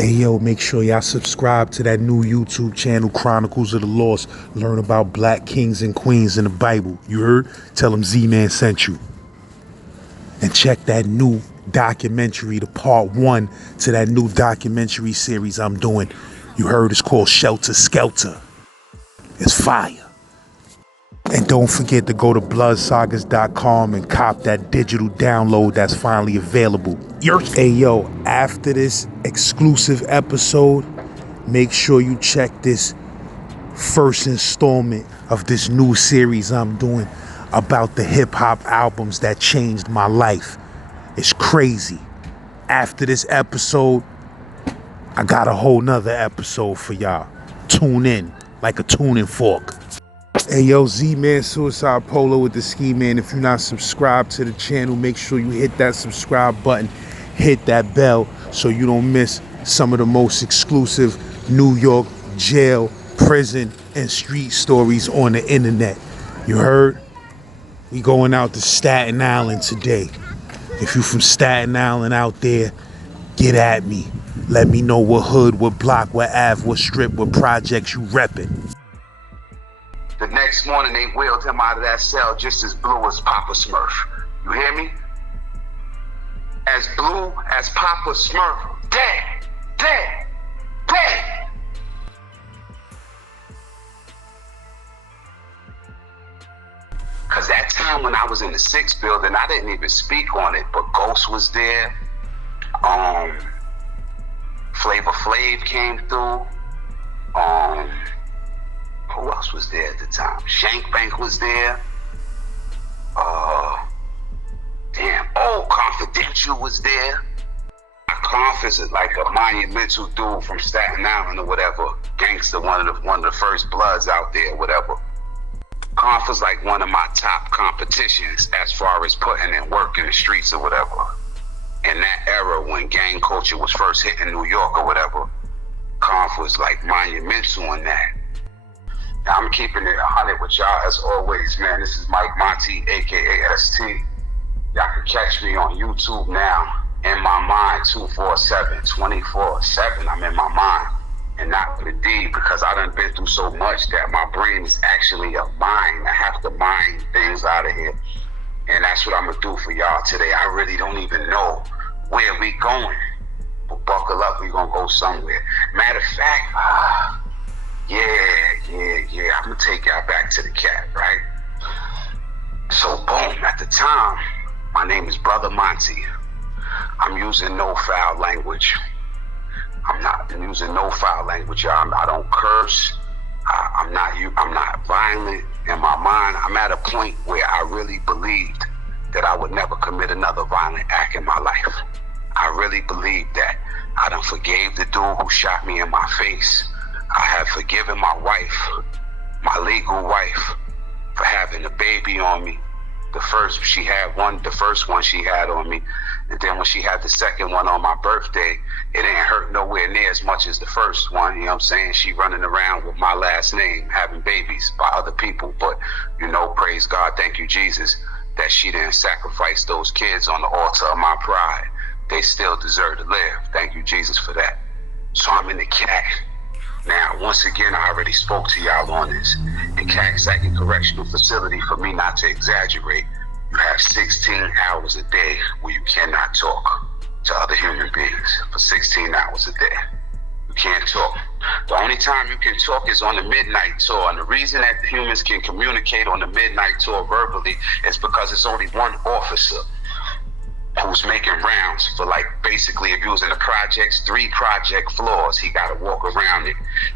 Hey yo, make sure y'all subscribe to that new YouTube channel, Chronicles of the Lost. Learn about black kings and queens in the Bible. You heard? Tell them Z-Man sent you. And check that new documentary, the part 1 to that new documentary series I'm doing. You heard? It's called Shelter Skelter. It's fire. And don't forget to go to bloodsagas.com and cop that digital download that's finally available. Hey yo, after this exclusive episode, make sure you check this first installment of this new series I'm doing about the hip-hop albums that changed my life. It's crazy. After this episode, I got a whole nother episode for y'all. Tune in like a tuning fork. Hey yo, Z-Man Suicide Polo with the Ski Man. If you're not subscribed to the channel, make sure you hit that subscribe button, hit that bell so you don't miss some of the most exclusive New York jail, prison, and street stories on the internet. You heard? We going out to Staten Island today. If you from Staten Island out there, get at me. Let me know what hood, what block, what Ave, what strip, what projects you reppin'. The next morning, they wheeled him out of that cell just as blue as Papa Smurf. You hear me? As blue as Papa Smurf. Dead, dead, dead. Because that time when I was in the 6th building, I didn't even speak on it, but Ghost was there. Flavor Flav came through. Who else was there at the time? Shankbank was there. Confidential was there. Conf is like a monumental dude from Staten Island or whatever. Gangster, one of the first bloods out there, whatever. Conf was like one of my top competitions as far as putting in work in the streets or whatever. In that era when gang culture was first hitting New York or whatever, Conf was like monumental in that. I'm keeping it 100 with y'all as always, man. This is Mike Monty, aka ST. Y'all can catch me on YouTube now. In my mind, 247, 24/7. I'm in my mind and not with a D, because I done been through so much that my brain is actually a mind. I have to mind things out of here. And that's what I'm gonna do for y'all today. I really don't even know where we going. But buckle up, we gonna go somewhere. Matter of fact, yeah. I'm gonna take y'all back to the cat, right? So boom, at the time, my name is Brother Monty. I'm using no foul language. I'm using no foul language, y'all. I don't curse. I'm not violent. In my mind, I'm at a point where I really believed that I would never commit another violent act in my life. I really believed that. I done forgave the dude who shot me in my face. I have forgiven my wife, my legal wife, for having a baby on me. The first one she had on me. And then when she had the second one on my birthday, it didn't hurt nowhere near as much as the first one. You know what I'm saying? She running around with my last name, having babies by other people. But, praise God, thank you, Jesus, that she didn't sacrifice those kids on the altar of my pride. They still deserve to live. Thank you, Jesus, for that. So I'm in the cat. Now, once again, I already spoke to y'all on this. In Coxsackie Correctional Facility, for me not to exaggerate, you have 16 hours a day where you cannot talk to other human beings for 16 hours a day. You can't talk. The only time you can talk is on the midnight tour. And the reason that humans can communicate on the midnight tour verbally is because it's only one officer who's making rounds for, like, basically, if you was in the projects, 3 project floors, he got to walk around it.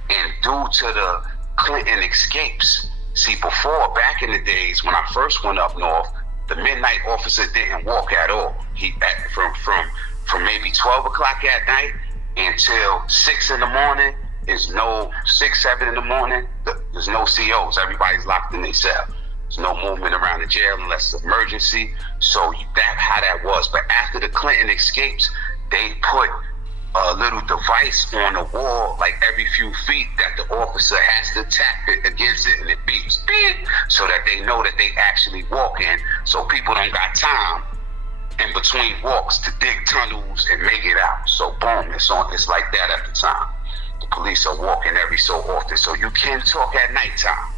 And due to the Clinton escapes, see, before, back in the days when I first went up north, the midnight officer didn't walk at all. He from maybe 12 o'clock at night until 6 in the morning. There's no 6, 7 in the morning. There's no COs. Everybody's locked in their cell. There's no movement around the jail unless it's emergency. So that's how that was. But after the Clinton escapes, they put a little device on the wall, like every few feet, that the officer has to tap it against it, and it beeps, beep, so that they know that they actually walk in. So people don't got time in between walks to dig tunnels and make it out. So boom, it's like that at the time. The police are walking every so often, so you can talk at nighttime.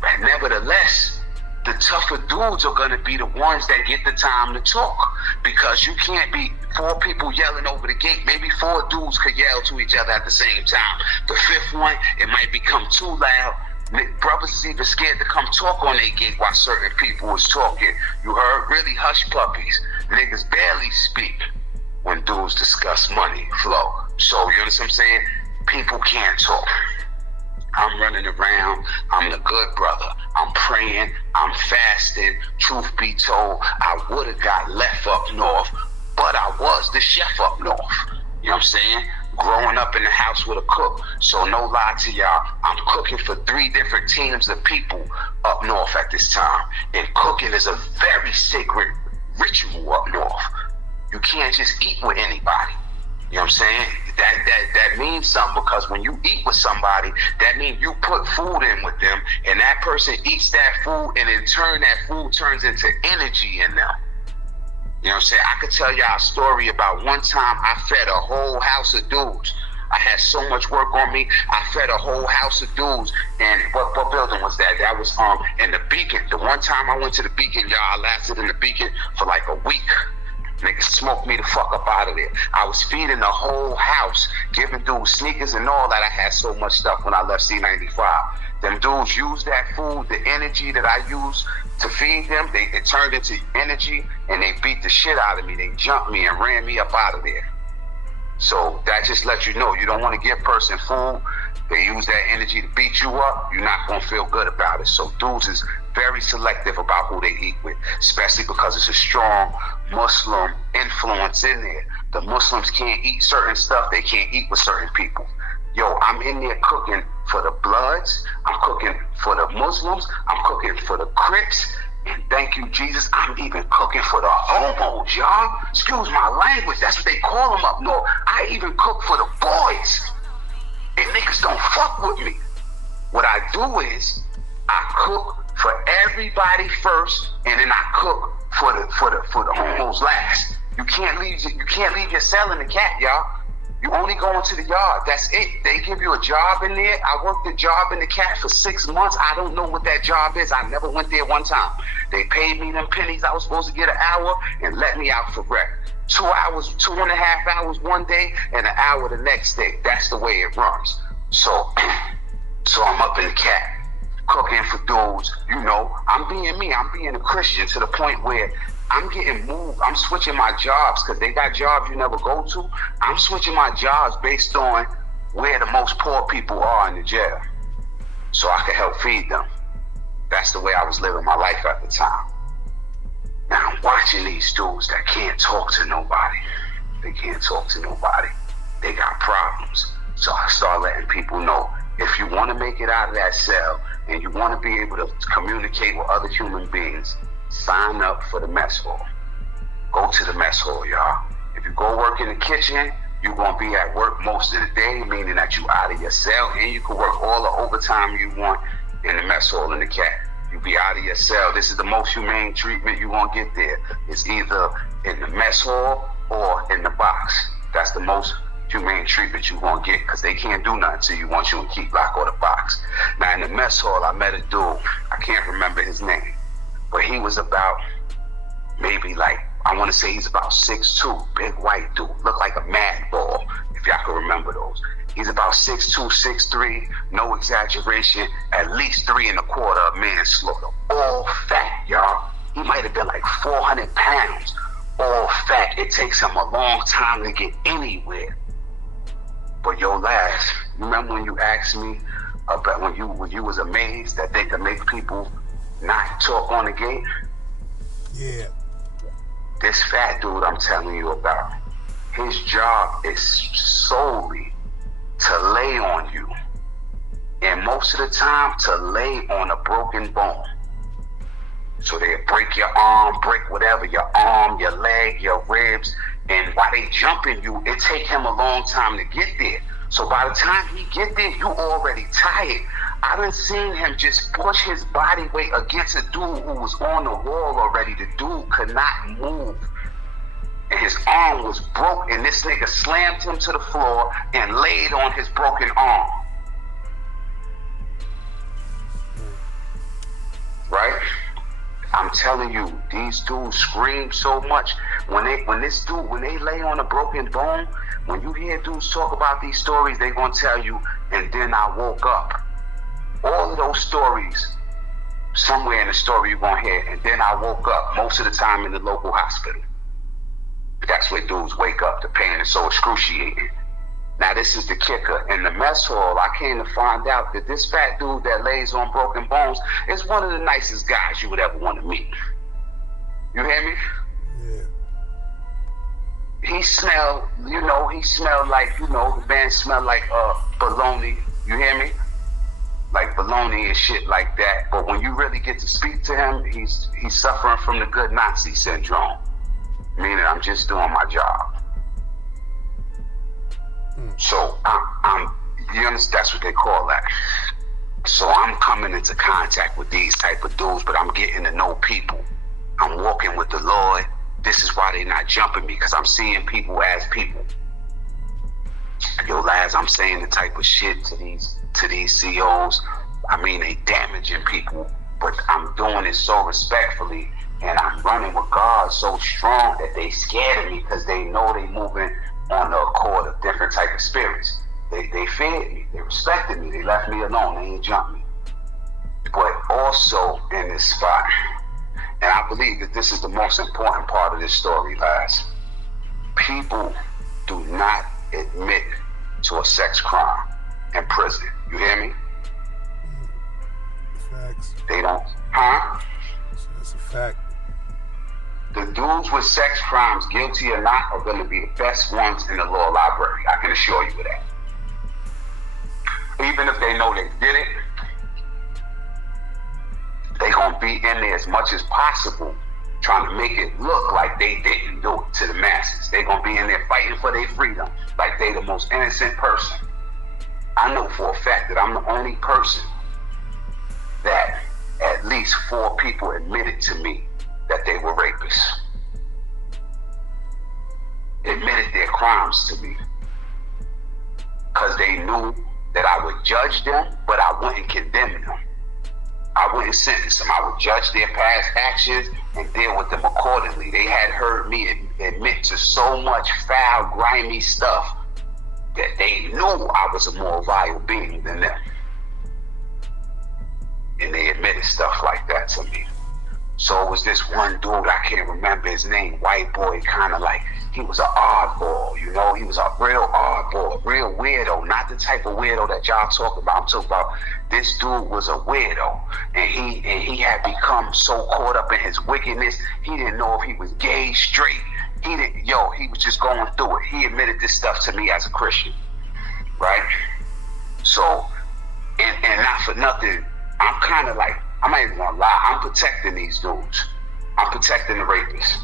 But nevertheless, the tougher dudes are gonna be the ones that get the time to talk, because you can't be 4 people yelling over the gate. Maybe 4 dudes could yell to each other at the same time. The 5th one, it might become too loud. Brothers is even scared to come talk on their gate while certain people is talking. You heard? Really hush puppies. Niggas barely speak when dudes discuss money flow. So you understand what I'm saying? People can't talk. I'm running around, I'm the good brother. I'm praying, I'm fasting. Truth be told, I would have got left up north, but I was the chef up north. You know what I'm saying? Growing up in the house with a cook. So no lie to y'all, I'm cooking for 3 different teams of people up north at this time. And cooking is a very sacred ritual up north. You can't just eat with anybody. You know what I'm saying? That means something, because when you eat with somebody, that means you put food in with them, and that person eats that food, and in turn that food turns into energy in them. You know what I'm saying? I could tell y'all a story about one time I fed a whole house of dudes. I had so much work on me, I fed a whole house of dudes. And what building was that? That was in the Beacon. The one time I went to the Beacon, y'all, I lasted in the Beacon for like a week. Niggas smoked me the fuck up out of there. I was feeding the whole house, giving dudes sneakers and all that. I had so much stuff when I left C95. Them dudes used that food, the energy that I used to feed them, it turned into energy, and they beat the shit out of me. They jumped me and ran me up out of there. So that just lets you know, you don't want to give a person food. They use that energy to beat you up. You're not going to feel good about it. So dudes is very selective about who they eat with, especially because it's a strong Muslim influence in there. The Muslims can't eat certain stuff. They can't eat with certain people. Yo, I'm in there cooking for the Bloods. I'm cooking for the Muslims. I'm cooking for the Crips. And thank you, Jesus, I'm even cooking for the hobos, y'all. Excuse my language. That's what they call them up north. I even cook for the boys. And niggas don't fuck with me. What I do is I cook for everybody first, and then I cook for the homos last. You can't leave your cell in the cat, y'all. You only go into the yard. That's it. They give you a job in there. I worked the job in the cat for 6 months. I don't know what that job is. I never went there one time. They paid me them pennies I was supposed to get an hour and let me out for rec. 2 hours, 2.5 hours one day, and an hour the next day. That's the way it runs. So I'm up in the cat, cooking for dudes. You know, I'm being me. I'm being a Christian to the point where I'm getting moved. I'm switching my jobs because they got jobs you never go to. I'm switching my jobs based on where the most poor people are in the jail, so I can help feed them. That's the way I was living my life at the time. Now I'm watching these dudes that can't talk to nobody. They can't talk to nobody. They got problems. So I start letting people know, if you want to make it out of that cell and you want to be able to communicate with other human beings, sign up for the mess hall. Go to the mess hall, y'all. If you go work in the kitchen, you're going to be at work most of the day, meaning that you out of your cell, and you can work all the overtime you want in the mess hall in the cat. You be out of your cell. This is the most humane treatment you won't get there. It's either in the mess hall or in the box. That's the most humane treatment you won't get, because they can't do nothing to you once you in keep lock or the box. Now in the mess hall, I met a dude. I can't remember his name, but he was about maybe like, I want to say he's about 6'2", big white dude, looked like a mad ball, if y'all can remember those. He's about 6'2", 6'3", no exaggeration, at least 3 1/4 of manslaughter. All fat, y'all. He might have been like 400 pounds, all fat. It takes him a long time to get anywhere. But yo, last, you remember when you asked me about when you was amazed that they could make people not talk on the gate? Yeah. This fat dude I'm telling you about, his job is solely to lay on you. And most of the time, to lay on a broken bone. So they break your arm, break whatever, your arm, your leg, your ribs. And while they jumping you, it take him a long time to get there. So by the time he get there, you already tired. I done seen him just push his body weight against a dude who was on the wall already. The dude could not move. And his arm was broke, and this nigga slammed him to the floor and laid on his broken arm. Right? I'm telling you, these dudes scream so much. When they lay on a broken bone, when you hear dudes talk about these stories, they gonna tell you, and then I woke up. All of those stories, somewhere in the story you're gonna hear, and then I woke up, most of the time in the local hospital. That's where dudes wake up. The pain is so excruciating. Now this is the kicker. In the mess hall, I came to find out that this fat dude that lays on broken bones is one of the nicest guys you would ever want to meet. You hear me? Yeah. He smelled like, the man smelled like bologna. You hear me? Like bologna and shit like that. But when you really get to speak to him, he's suffering from the good Nazi syndrome. Meaning I'm just doing my job. So you understand, that's what they call that. So I'm coming into contact with these type of dudes, but I'm getting to know people. I'm walking with the Lord. This is why they're not jumping me, because I'm seeing people as people. Yo, lads, I'm saying the type of shit to these COs. I mean, they damaging people, but I'm doing it so respectfully, and I'm running with God so strong that they scared of me, because they know they moving on the accord of different type of spirits. They feared me, they respected me, they left me alone, they ain't jumped me. But also in this spot, and I believe that this is the most important part of this story, lads. People do not admit to a sex crime in prison. You hear me? Facts. They don't. Huh? That's a fact. The dudes with sex crimes, guilty or not, are going to be the best ones in the law library. I can assure you of that. Even if they know they did it, they going to be in there as much as possible, trying to make it look like they didn't do it to the masses. They going to be in there fighting for their freedom, like they the most innocent person. I know for a fact that I'm the only person that at least 4 people admitted to me that they were rapists. Admitted their crimes to me. Because they knew that I would judge them, but I wouldn't condemn them. I wouldn't sentence them. I would judge their past actions and deal with them accordingly. They had heard me admit to so much foul, grimy stuff that they knew I was a more vile being than them. And they admitted stuff like that to me. So it was this one dude, I can't remember his name, white boy, kind of like, he was an oddball, he was a real oddball, real weirdo, not the type of weirdo that y'all talk about. I'm talking about this dude was a weirdo, and he had become so caught up in his wickedness, he didn't know if he was gay, straight, he was just going through it. He admitted this stuff to me as a Christian, right? So, and not for nothing, I'm kind of like, I'm not even gonna lie, I'm protecting these dudes. I'm protecting the rapists.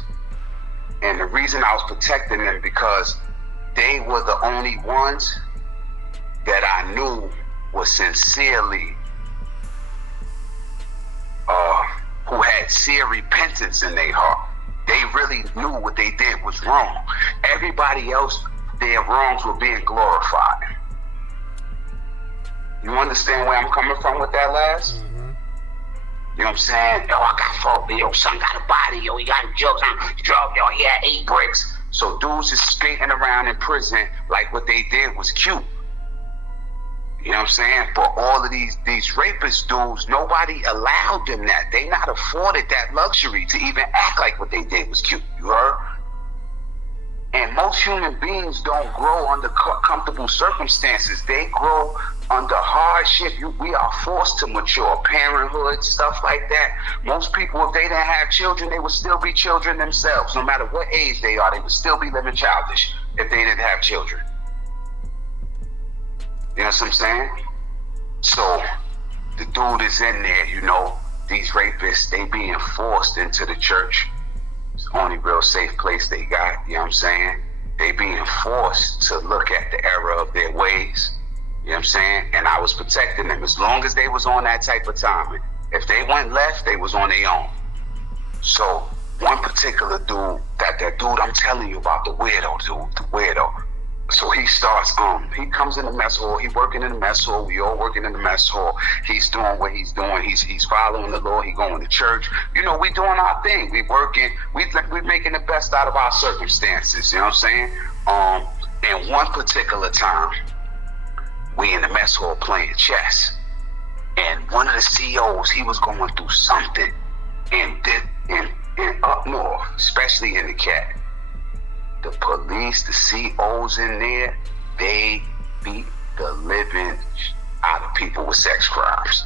And the reason I was protecting them because they were the only ones that I knew were sincerely, who had sincere repentance in their heart. They really knew what they did was wrong. Everybody else, their wrongs were being glorified. You understand where I'm coming from with that, lads? Mm-hmm. You know what I'm saying? Yo, I got phobia. Yo, son got a body. Yo, he got drugs. Yo, he had 8 bricks. So dudes is skating around in prison like what they did was cute. You know what I'm saying? But all of these rapist dudes, nobody allowed them that. They not afforded that luxury to even act like what they did was cute. You heard? And most human beings don't grow under comfortable circumstances. They grow under hardship. We are forced to mature. Parenthood, stuff like that. Most people, if they didn't have children, they would still be children themselves. No matter what age they are, they would still be living childish if they didn't have children. You know what I'm saying? So the dude is in there, these rapists, they being forced into the church. It's the only real safe place they got, you know what I'm saying? they being forced to look at the error of their ways. You know what I'm saying? And I was protecting them as long as they was on that type of timing. If they went left, they was on their own. So one particular dude, that dude I'm telling you about, the weirdo dude, the weirdo. So he starts, he comes in the mess hall, he working in the mess hall, we all working in the mess hall. He's doing what he's doing, he's following the law, he going to church. You know, we doing our thing, we working, we making the best out of our circumstances, you know what I'm saying? And one particular time, we in the mess hall playing chess. And one of the CEOs, he was going through something. And up north, especially in the cat, the police, the COs in there, they beat the living out of people with sex crimes.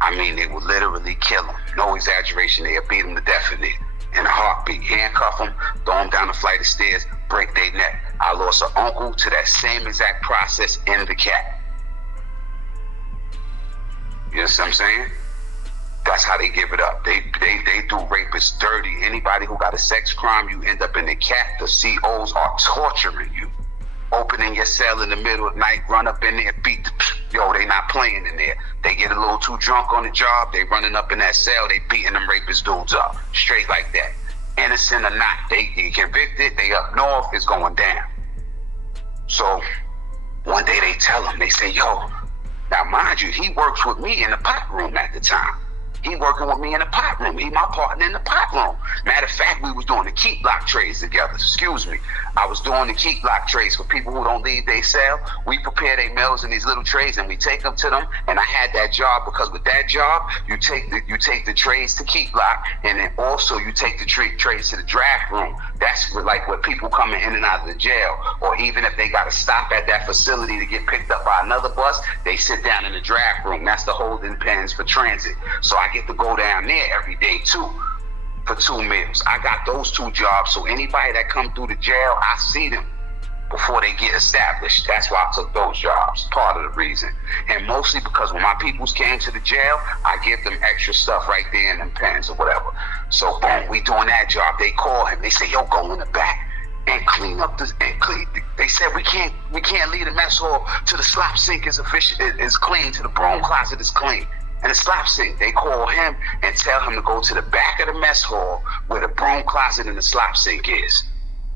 I mean, they would literally kill them. No exaggeration, they'd beat them to death in a heartbeat. Handcuff them, throw them down a flight of stairs, break their neck. I lost an uncle to that same exact process in the cat. You know what I'm saying? That's how they give it up. They do rapists dirty. Anybody who got a sex crime, you end up in the cat. The COs are torturing you. Opening your cell in the middle of the night, run up in there, beat they not playing in there. They get a little too drunk on the job, they running up in that cell, they beating them rapist dudes up. Straight like that. Innocent or not, they get convicted, they up north, it's going down. So one day they tell him, they say, yo, now mind you, he works with me in the pot room at the time. He working with me in the pot room. He my partner in the pot room. Matter of fact, we was doing the keep lock trades together. Excuse me. I was doing the keep lock trades for people who don't leave their cell. We prepare their meals in these little trays and we take them to them. And I had that job because with that job, you take the trays to keep lock, and then also you take the trays to the draft room. That's for like when people coming in and out of the jail, or even if they got to stop at that facility to get picked up by another bus, they sit down in the draft room. That's the holding pens for transit. So I get to go down there every day too for 2 meals. I got those 2 jobs, so anybody that come through the jail, I see them before they get established. That's why I took those jobs, part of the reason. And mostly because when my peoples came to the jail, I give them extra stuff right there in them pens or whatever. So boom, we doing that job. They call him, they say, yo, go in the back and clean up this, and clean. They said we can't leave the mess hall till the slop sink is clean, till the broom closet is clean. And the slop sink, they call him and tell him to go to the back of the mess hall where the broom closet and the slop sink is.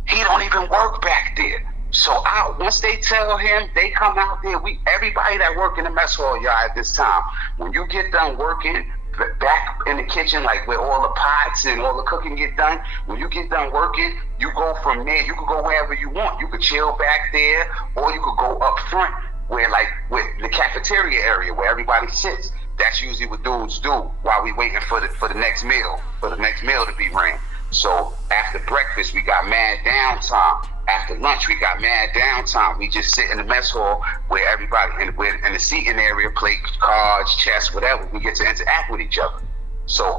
He don't even work back there. So once they tell him, they come out there. Everybody that work in the mess hall, y'all, at this time, when you get done working back in the kitchen, like where all the pots and all the cooking get done, when you get done working, you go from there. You could go wherever you want. You could chill back there, or you could go up front where, like, with the cafeteria area where everybody sits. That's usually what dudes do while we waiting for the next meal, to be ran. So after breakfast, we got mad downtime. After lunch, we got mad downtime. We just sit in the mess hall where everybody in the seating area play cards, chess, whatever. We get to interact with each other. So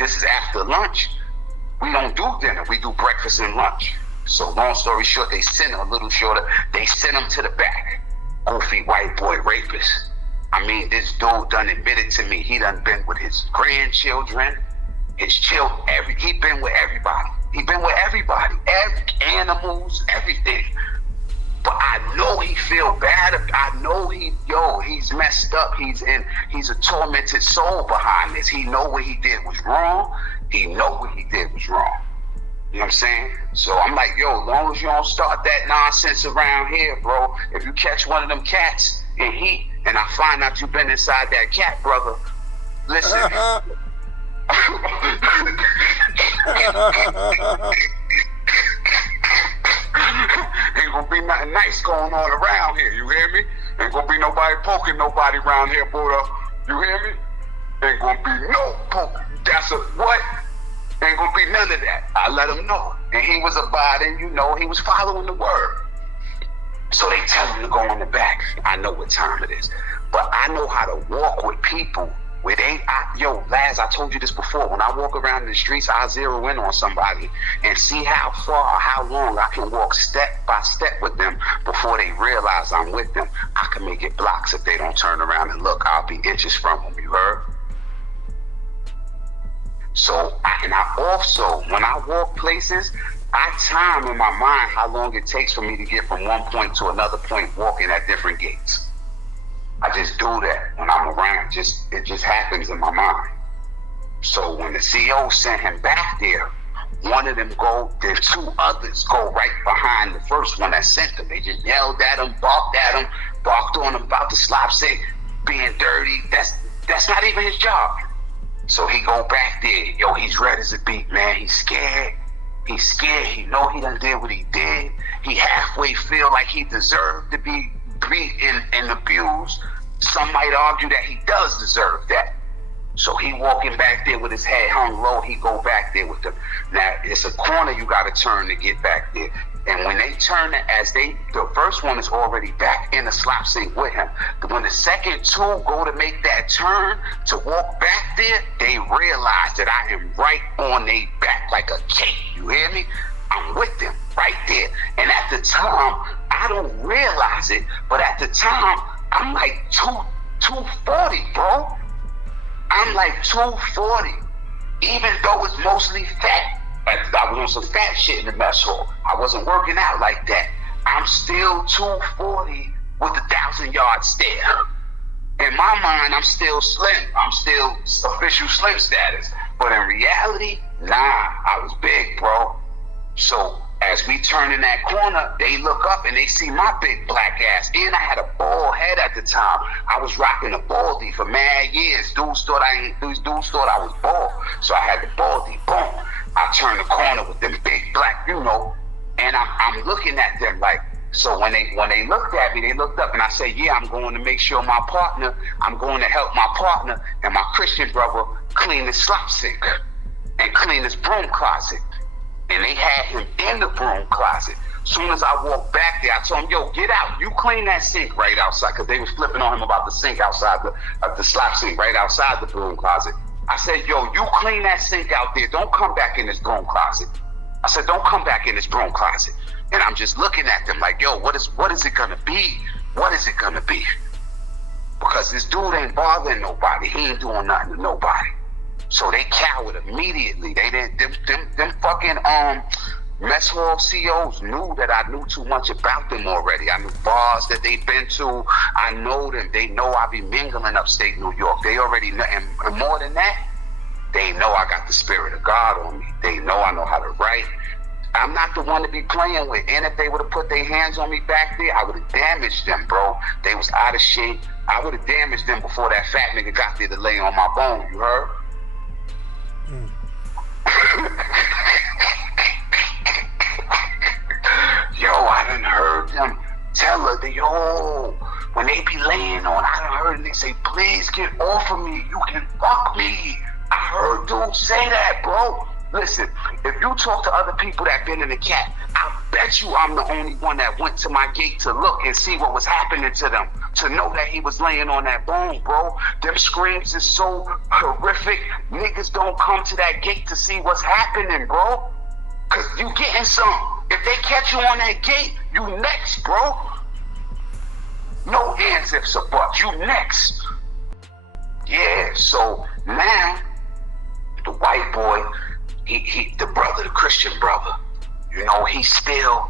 this is after lunch. We don't do dinner. We do breakfast and lunch. So long story short, they send them a little shorter. They send them to the back. Goofy white boy rapist. I mean, this dude done admitted to me he done been with his grandchildren, his children, he been with everybody. He been with everybody, animals, everything. But I know he feel bad. I know he's messed up. He's a tormented soul behind this. He know what he did was wrong. He know what he did was wrong. You know what I'm saying? So I'm like, yo, as long as you don't start that nonsense around here, bro, if you catch one of them cats in heat, and I find out you've been inside that cat, brother, listen. Ain't gonna be nothing nice going on around here, you hear me? Ain't gonna be nobody poking nobody around here, Buddha. You hear me? Ain't gonna be no poking. That's a what? Ain't gonna be none of that. I let him know. And he was abiding, he was following the word. So they tell him to go in the back. I know what time it is. But I know how to walk with people where Laz, I told you this before. When I walk around in the streets, I zero in on somebody and see how far, how long I can walk step by step with them before they realize I'm with them. I can make it blocks if they don't turn around and look. I'll be inches from them, you heard? So, I also, when I walk places, I time in my mind how long it takes for me to get from one point to another point walking at different gates. I just do that when I'm around. It just happens in my mind. So when the CO sent him back there, one of them then two others go right behind the first one that sent them. They just yelled at him, barked on him about the slop sink being dirty. That's not even his job. So he go back there. Yo, he's red as a beet, man. He's scared. He's scared. He know he done did what he did. He halfway feel like he deserved to be beat and abused. Some might argue that he does deserve that. So he walking back there with his head hung low. He go back there with them. Now it's a corner you got to turn to get back there. And when they turn the first one is already back in the slop sink with him. When the second two go to make that turn to walk back there, they realize that I am right on their back like a cake. You hear me? I'm with them right there. And at the time, I don't realize it, but at the time, I'm like 240, bro. I'm like 240, even though it's mostly fat. I was on some fat shit in the mess hall. I wasn't working out like that. I'm still 240 with 1,000-yard stare. In my mind, I'm still slim. I'm still official slim status. But in reality, nah, I was big, bro. So as we turn in that corner, they look up and they see my big black ass. And I had a bald head at the time. I was rocking a baldy for mad years. Dudes thought I was bald. So I had the baldy. Boom. I turned the corner with them big black, and I'm looking at them like, so when they looked at me, they looked up and I said, yeah, I'm going to make sure I'm going to help my partner and my Christian brother clean the slop sink and clean this broom closet. And they had him in the broom closet. Soon as I walked back there, I told him, yo, get out. You clean that sink right outside. Because they was flipping on him about the sink outside, the slop sink right outside the broom closet. I said, yo, you clean that sink out there. Don't come back in this broom closet. I said, don't come back in this broom closet. And I'm just looking at them like, yo, what is it going to be? What is it going to be? Because this dude ain't bothering nobody. He ain't doing nothing to nobody. So they cowered immediately. They didn't. Them fucking mess hall COs knew that I knew too much about them already. I knew bars that they've been to. I know them. They know I be mingling upstate New York. They already know, and more than that, they know I got the spirit of God on me. They know I know how to write. I'm not the one to be playing with. And if they would have put their hands on me back there, I would have damaged them, bro. They was out of shape. I would have damaged them before that fat nigga got there to lay on my bone. You heard? Yo, I done heard them tell her that, yo, when they be laying on, I done heard them, they say, please get off of me, you can fuck me. I heard dudes say that, bro. Listen, if you talk to other people that been in the cat, I bet you I'm the only one that went to my gate to look and see what was happening to them, to know that he was laying on that bone, bro. Them screams is so horrific. Niggas don't come to that gate to see what's happening, bro. Cause you getting some. If they catch you on that gate, you next, bro. No ands, ifs, or buts. You next. Yeah, so now, the white boy, he the brother, the Christian brother, he's still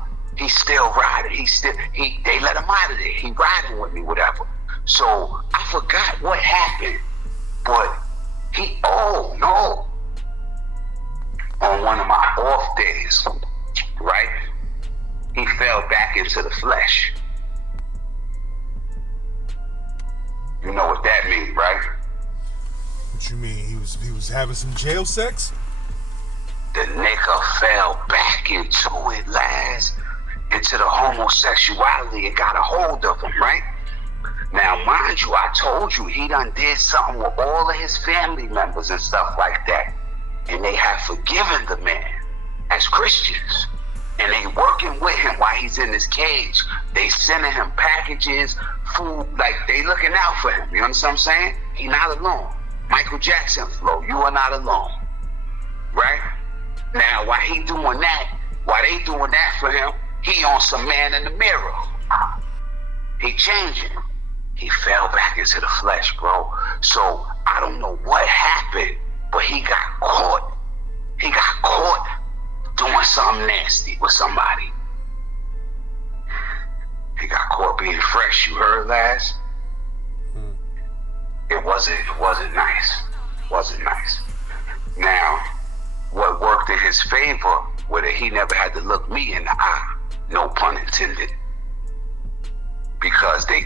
riding. They let him out of there. He riding with me, whatever. So I forgot what happened, but on one of my off days, right? He fell back into the flesh. You know what that means, right? What you mean? He was having some jail sex? The nigga fell back into it, into the homosexuality. It got a hold of him, right? Now, mind you, I told you he done did something with all of his family members and stuff like that. And they have forgiven the man as Christians. And they working with him while he's in this cage. They sending him packages, food, like they looking out for him. You understand what I'm saying? He not alone. Michael Jackson flow, you are not alone. Right? Now, while they doing that for him, he on some man in the mirror. He changing. He fell back into the flesh, bro. So I don't know what happened, but he got caught. He got caught doing something nasty with somebody. He got caught being fresh, you heard, Laz? It wasn't nice. Wasn't nice. Now, what worked in his favor was that he never had to look me in the eye, no pun intended. Because they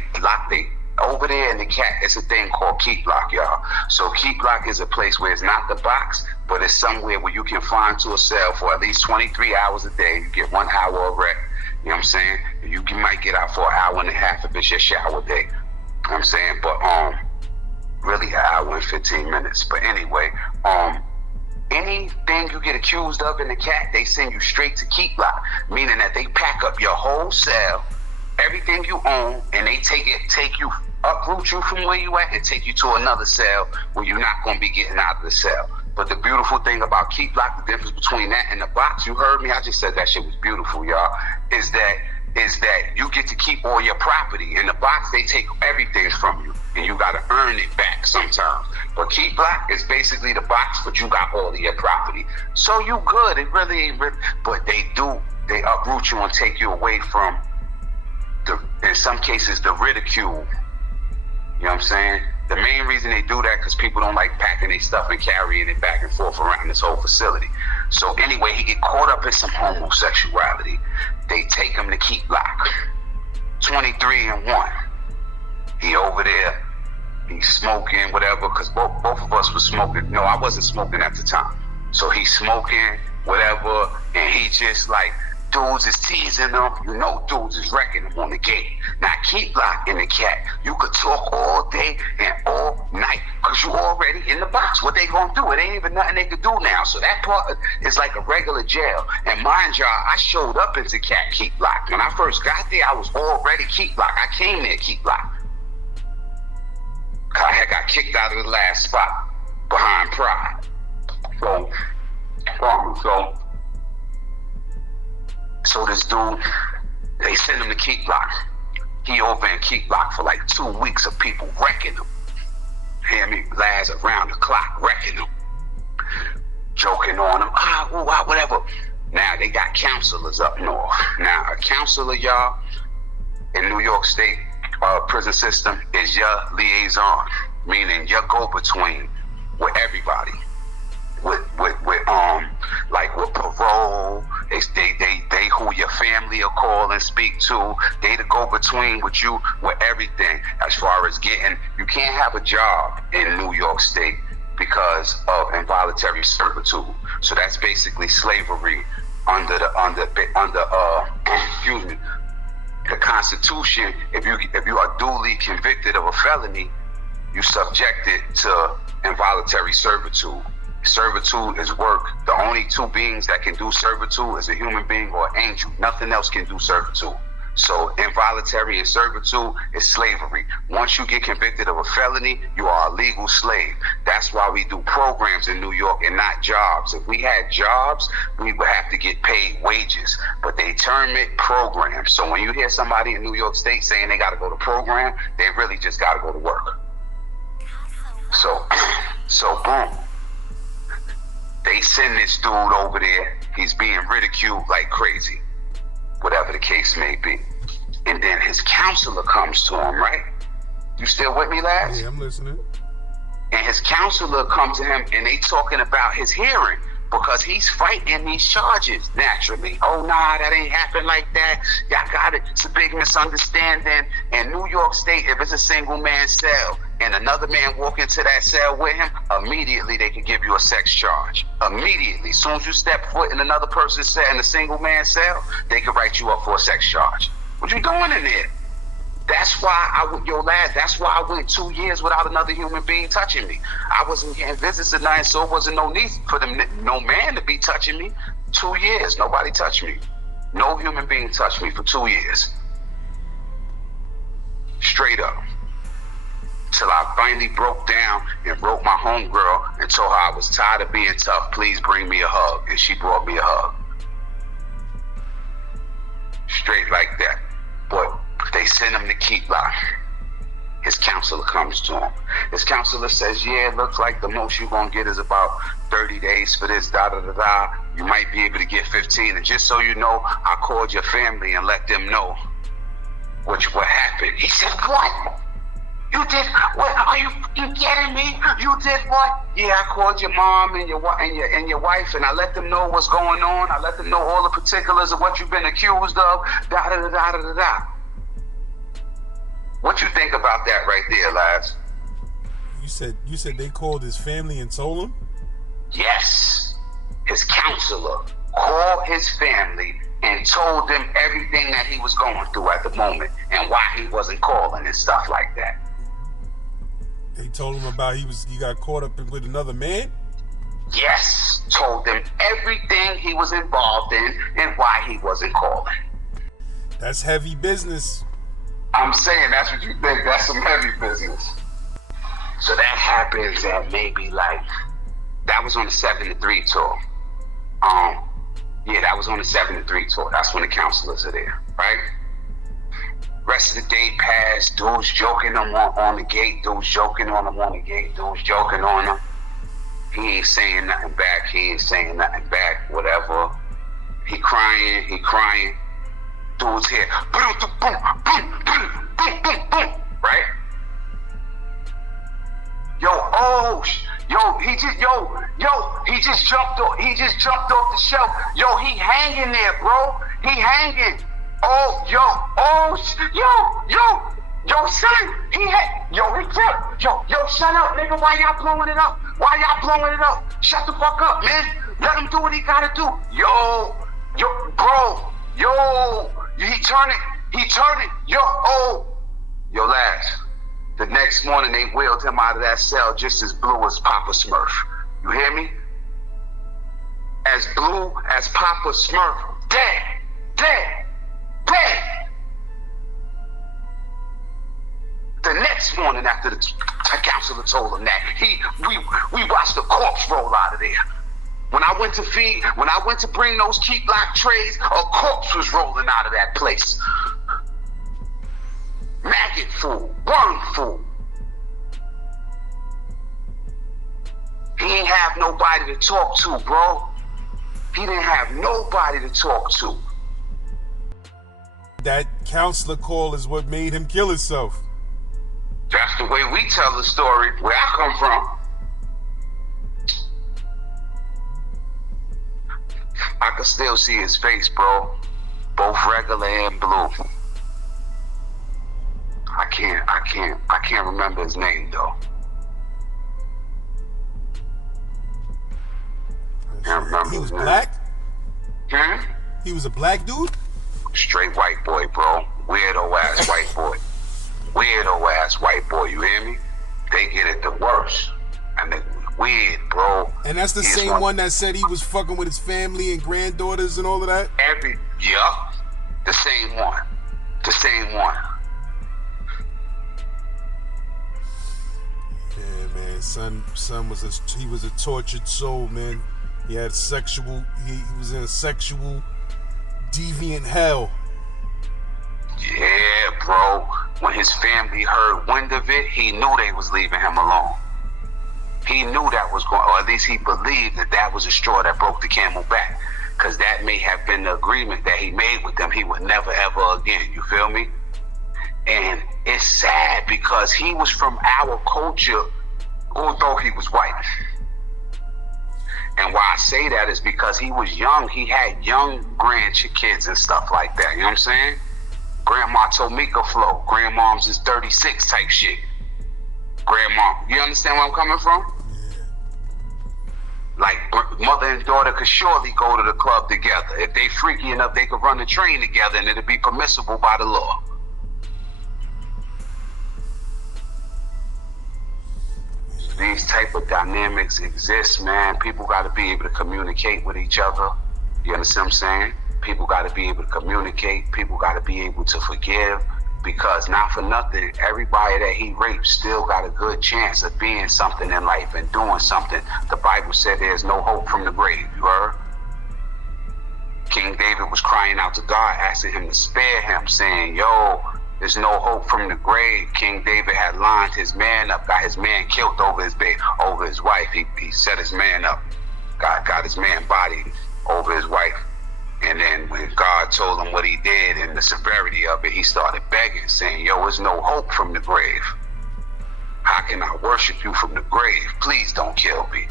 over there in the cat, it's a thing called keep block, y'all. So keep block is a place where it's not the box, but it's somewhere where you can find to a cell for at least 23 hours a day. You get 1 hour of rest. You know what I'm saying? You might get out for an hour and a half if it's your shower day. You know what I'm saying? But really an hour and 15 minutes. But anyway, anything you get accused of in the cat, they send you straight to keep block, meaning that they pack up your whole cell, everything you own, and they uproot you from where you at and take you to another cell where you're not going to be getting out of the cell. But the beautiful thing about keep block, the difference between that and the box, you heard me, I just said that shit was beautiful, y'all, is that you get to keep all your property. In the box, they take everything from you, and you got to earn it back sometimes. But keep block is basically the box, but you got all of your property. So you good, it really ain't, but they uproot you and take you away from, in some cases, the ridicule. You know what I'm saying? The main reason they do that because people don't like packing their stuff and carrying it back and forth around this whole facility. So anyway, he get caught up in some homosexuality. They take him to keep block. 23 and 1. He over there. He's smoking, whatever, because both of us was smoking. No, I wasn't smoking at the time. So he's smoking, whatever, and he just like, dudes is teasing him. You know dudes is wrecking him on the gate. Now keep block in the cat. You could talk all day and all night because you already in the box. What they gonna do? It ain't even nothing they could do now. So that part is like a regular jail. And mind y'all, I showed up into cat keep block. When I first got there, I was already keep block. I came there keep block. I had got kicked out of the last spot behind Pride. So this dude, they send him to keep block. He over in keep block for like 2 weeks of people wrecking him. Hear me, Laz, around the clock, wrecking him. Joking on him, whatever. Now they got counselors up north. Now a counselor, y'all, in New York State prison system is your liaison, meaning your go-between with everybody. With parole, they who your family will call and speak to. They the go-between with you with everything. As far as you can't have a job in New York State because of involuntary servitude. So that's basically slavery under the Constitution. If you are duly convicted of a felony, you subjected to involuntary servitude. Servitude is work. The only two beings that can do servitude is a human being or an angel. Nothing else can do servitude. So involuntary and servitude is slavery. Once you get convicted of a felony, you are a legal slave. That's why we do programs in New York and not jobs. If we had jobs, we would have to get paid wages. But they term it programs. So when you hear somebody in New York State saying they got to go to program, they really just got to go to work. So boom. They send this dude over there. He's being ridiculed like crazy, whatever the case may be. And then his counselor comes to him, right? You still with me, Laz? Yeah, I'm listening. And his counselor comes to him and they talking about his hearing because he's fighting these charges naturally. Oh, nah, that ain't happen like that. Y'all got it. It's a big misunderstanding. In New York State, if it's a single man cell and another man walk into that cell with him, immediately they can give you a sex charge. Immediately. As soon as you step foot in another person's cell, in a single man cell, they can write you up for a sex charge. What you doing in there? That's why that's why I went 2 years without another human being touching me. I wasn't getting visits at night, so it wasn't no need for no man to be touching me. 2 years, nobody touched me. No human being touched me for 2 years. Straight up. Till I finally broke down and wrote my homegirl and told her I was tired of being tough. Please bring me a hug. And she brought me a hug. Straight like that. But they sent him to keep block. His counselor comes to him. His counselor says, yeah, it looks like the most you're going to get is about 30 days for this, da-da-da-da. You might be able to get 15. And just so you know, I called your family and let them know what happened. He said, what? You did what? Are you kidding me? You did what? Yeah, I called your mom and your wife, and I let them know what's going on. I let them know all the particulars of what you've been accused of. Da da da da da da. What you think about that right there, lads? You said they called his family and told him? Yes. His counselor called his family and told them everything that he was going through at the moment and why he wasn't calling and stuff like that. They told him about he got caught up with another man? Yes. Told them everything he was involved in and why he wasn't calling. That's heavy business. I'm saying that's what you think. That's some heavy business. So that happens at maybe that was on the 7-3 tour. Yeah, that was on the 7-3 tour. That's when the counselors are there, right? Rest of the day passed. Dudes joking on the gate. Dudes joking on him on the gate. Dudes joking on him. He ain't saying nothing back. Whatever. He crying. Dudes here. Boom, boom, boom, boom, boom, boom, boom. Right? He just jumped off the shelf. Yo, he hanging there, bro. He hanging. Yo, son. He shut up, nigga. Why y'all blowing it up? Shut the fuck up, man. Let him do what he gotta do. Yo, he turn it. Yo, lads. The next morning, they wheeled him out of that cell just as blue as Papa Smurf. You hear me? As blue as Papa Smurf. Dead. The next morning after the counselor told him that, we watched the corpse roll out of there. When I went to bring those keep lock trays, a corpse was rolling out of that place. Maggot fool, worm fool. He ain't have nobody to talk to, bro. He didn't have nobody to talk to. That counselor call is what made him kill himself. That's the way we tell the story, where I come from. I can still see his face, bro. Both regular and blue. I can't remember his name though. Can't remember. He was black? Hmm? He was a black dude? Straight white boy, bro. Weirdo ass white boy. You hear me? They get it the worst. And they weird, bro. And that's the same one that said he was fucking with his family and granddaughters and all of that? Yup. The same one. Yeah, man. Son was a tortured soul, man. He was in a sexual deviant hell. Yeah, bro. When his family heard wind of it, he knew they was leaving him alone. He knew that was going, or at least he believed that was a straw that broke the camel back. Because that may have been the agreement that he made with them. He would never, ever again. You feel me? And it's sad because he was from our culture, although he was white. And why I say that is because he was young. He had young grandkids and stuff like that. You know what I'm saying? Grandma Tomika flow. Grandmom's is 36 type shit. Grandma, you understand where I'm coming from? Like mother and daughter could surely go to the club together. If they freaky enough, they could run the train together and it'd be permissible by the law. These type of dynamics exist, man. People got to be able to communicate with each other. You understand what I'm saying? People got to be able to communicate. People got to be able to forgive. Because not for nothing, everybody that he raped still got a good chance of being something in life and doing something. The Bible said there's no hope from the grave, you heard? King David was crying out to God, asking him to spare him, saying, yo, There's no hope from the grave. King David had lined his man up, got his man killed over his wife. He set his man up, got his man body over his wife. And then when God told him what he did and the severity of it, he started begging, saying, yo, there's no hope from the grave. How can I worship you from the grave? Please don't kill me.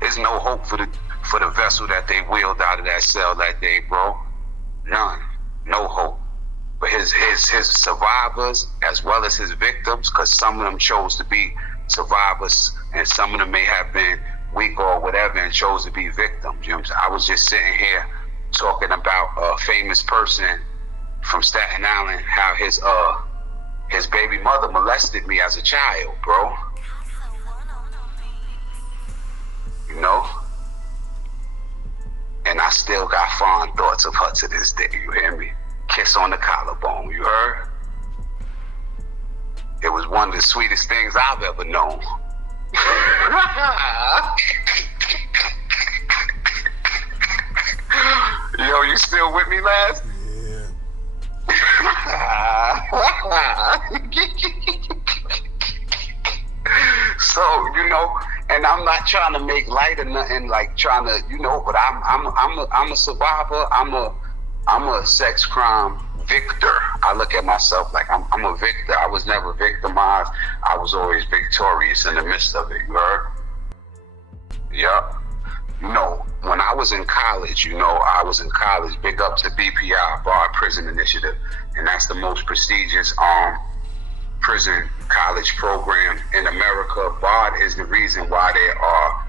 There's no hope for the vessel that they wheeled out of that cell that day, bro. None. No hope. But his survivors, as well as his victims, because some of them chose to be survivors and some of them may have been weak or whatever and chose to be victims. You know what I'm saying? I was just sitting here talking about a famous person from Staten Island, how his baby mother molested me as a child, bro. You know? And I still got fond thoughts of her to this day, you hear me? Kiss on the collarbone, you heard? It was one of the sweetest things I've ever known. Yo, you still with me, Laz? Yeah. So, you know, and I'm not trying to make light of nothing, like trying to, you know, but I'm a survivor. I'm a sex crime victor. I look at myself like I'm a victor. I was never victimized. I was always victorious in the midst of it. You heard? Yup. You know, when I was in college, big up to BPI, Bar Prison Initiative, and that's the most prestigious prison college program in America. BARD is the reason why there are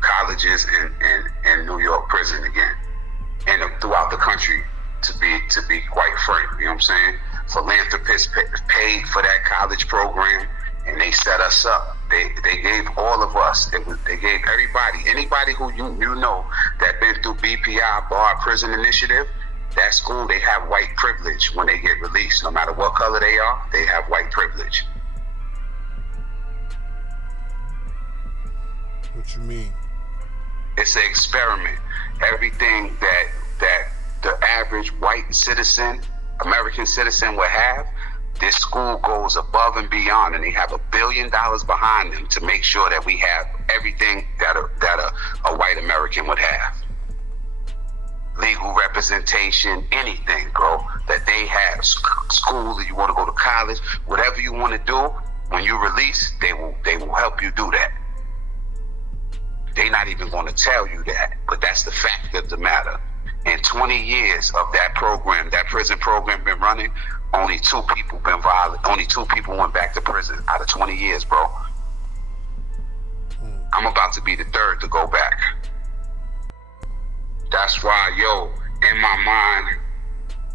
colleges in New York prison again, and throughout the country, to be quite frank. You know what I'm saying? Philanthropists paid for that college program, and they set us up. They gave all of us. They gave anybody who you know that been through BPI, BARD Prison Initiative. That school, they have white privilege when they get released. No matter what color they are, they have white privilege. What you mean? It's an experiment. Everything that the average white citizen, American citizen would have, this school goes above and beyond, and they have $1 billion behind them to make sure that we have everything that a white American would have. Legal representation, anything, bro, that they have. School, you want to go to college, whatever you want to do, when you release, they will help you do that. They're not even going to tell you that, but that's the fact of the matter. In 20 years of that program, that prison program been running, only two people went back to prison out of 20 years, bro. I'm about to be the third to go back. That's why, yo, in my mind,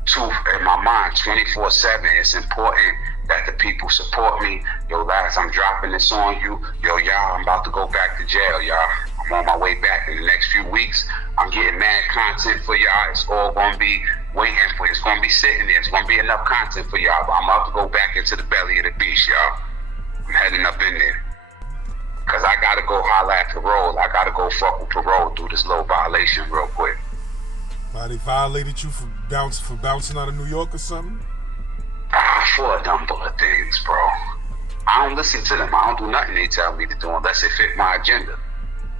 24/7, it's important that the people support me. Yo, Laz, I'm dropping this on you. Yo, y'all, I'm about to go back to jail, y'all. I'm on my way back in the next few weeks. I'm getting mad content for y'all. It's all gonna be waiting for you. It's gonna be sitting there. It's gonna be enough content for y'all. But I'm about to go back into the belly of the beast, y'all. I'm heading up in there. Cause I gotta go holler at parole. I gotta go fuck with parole through this little violation real quick. Why, they violated you for bouncing out of New York or something? For a number of things, bro. I don't listen to them. I don't do nothing they tell me to do unless it fit my agenda.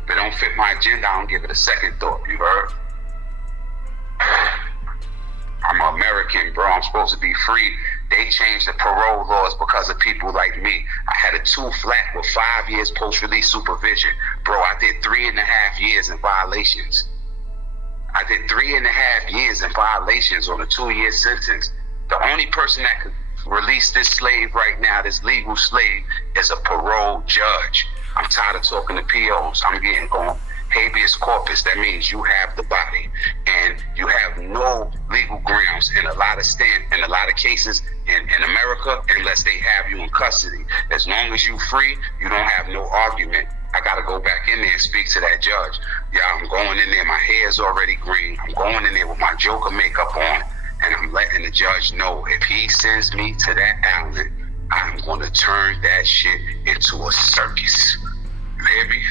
If it don't fit my agenda, I don't give it a second thought. You heard? I'm an American, bro. I'm supposed to be free. They changed the parole laws because of people like me. I had a 2 flat with 5 years post-release supervision. Bro, I did 3.5 years in violations. I did 3.5 years in violations on a 2-year sentence. The only person that could release this slave right now, this legal slave, is a parole judge. I'm tired of talking to POs. I'm getting going habeas corpus. That means you have the body and you have no legal grounds in a lot of cases in America unless they have you in custody. As long as you free, you don't have no argument. I gotta go back in there and speak to that judge. Yeah, I'm going in there. My hair's already green. I'm going in there with my Joker makeup on, and I'm letting the judge know if he sends me to that island, I'm gonna turn that shit into a circus. You hear me?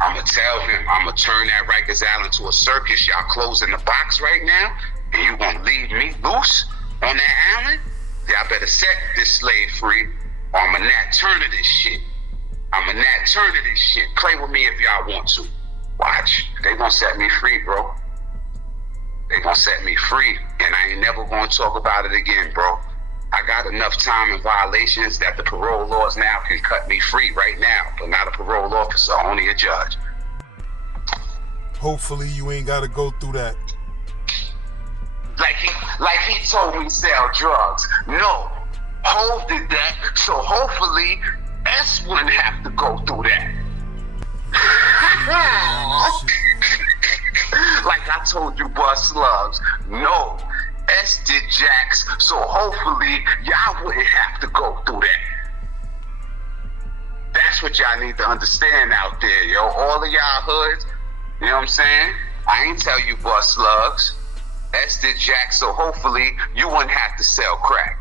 I'm gonna tell him I'm gonna turn that Rikers Island to a circus. Y'all closing the box right now, And you gonna leave me loose on that island? Y'all better set this slave free, or I'm a nat turn of this shit. I'm a nat turn of this shit. Play with me if y'all want to. Watch. They gonna set me free, bro. They gonna set me free, and I ain't never gonna talk about it again, bro. I got enough time in violations that the parole laws now can cut me free right now, but not a parole officer, only a judge. Hopefully you ain't gotta go through that. Like he told me sell drugs. No, Hov did that, so hopefully S wouldn't have to go through that. Like I told you, Bust Slugs. No, S did Jacks, so hopefully y'all wouldn't have to go through that. That's what y'all need to understand out there, yo. All of y'all hoods, you know what I'm saying? I ain't tell you Bust Slugs. S did Jacks, so hopefully you wouldn't have to sell crack.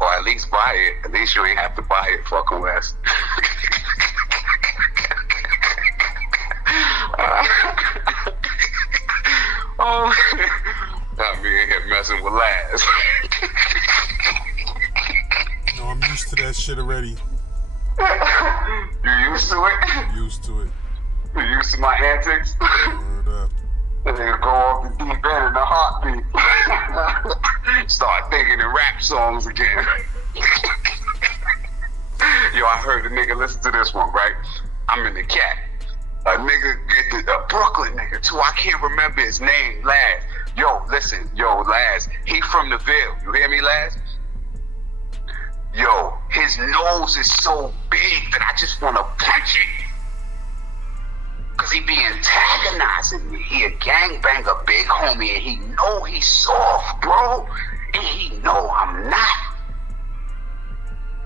Or at least buy it. At least you ain't have to buy it, fucking West. Oh, got me in here messing with Laz. No, I'm used to that shit already. You used to it? I'm used to it. You used to my antics? Word up. And then go off the deep end in a heartbeat. Start thinking in rap songs again. Yo, I heard a nigga, listen to this one, right? I'm in the cat. A nigga get a Brooklyn nigga too. I can't remember his name, Laz. Yo, listen, Laz. He from the Ville. You hear me, Laz? Yo, his nose is so big that I just want to punch it. Cause he be antagonizing me. He a gangbanger, big homie, and he know he's soft, bro. And he know I'm not.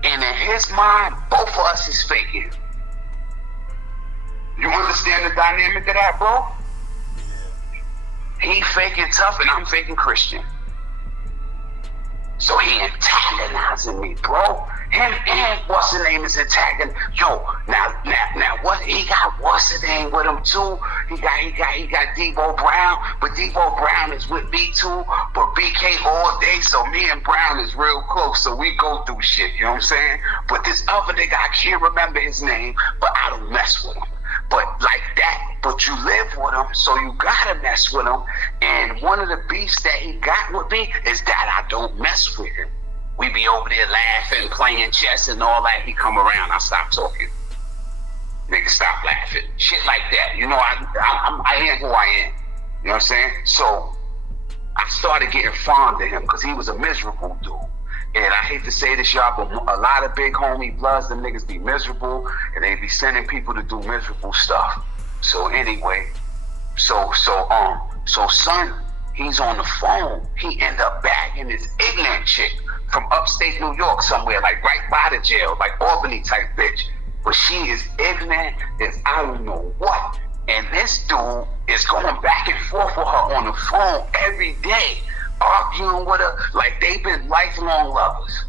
And in his mind, both of us is faking. You understand the dynamic of that, bro? Yeah. He faking tough and I'm faking Christian. So he antagonizing me, bro. Him and what's the name is antagonizing. Yo, now what he got what's the name with him too. He got Debo Brown, but Debo Brown is with me too, but BK all day, so me and Brown is real close, so we go through shit, you know what I'm saying? But this other nigga, I can't remember his name, but I don't mess with him. But like that, but you live with him, so you gotta mess with him. And one of the beefs that he got with me is that I don't mess with him. We be over there laughing, playing chess and all that. He come around, I stop talking. Nigga, stop laughing. Shit like that. You know, I am who I am. You know what I'm saying? So I started getting fond of him because he was a miserable dude. And I hate to say this, y'all, but a lot of big homie bloods, them niggas be miserable, and they be sending people to do miserable stuff. So anyway, so son, he's on the phone. He end up bagging this ignorant chick from upstate New York somewhere, like right by the jail, like Albany type bitch. But she is ignorant as I don't know what. And this dude is going back and forth with her on the phone every day, arguing with her like they've been lifelong lovers.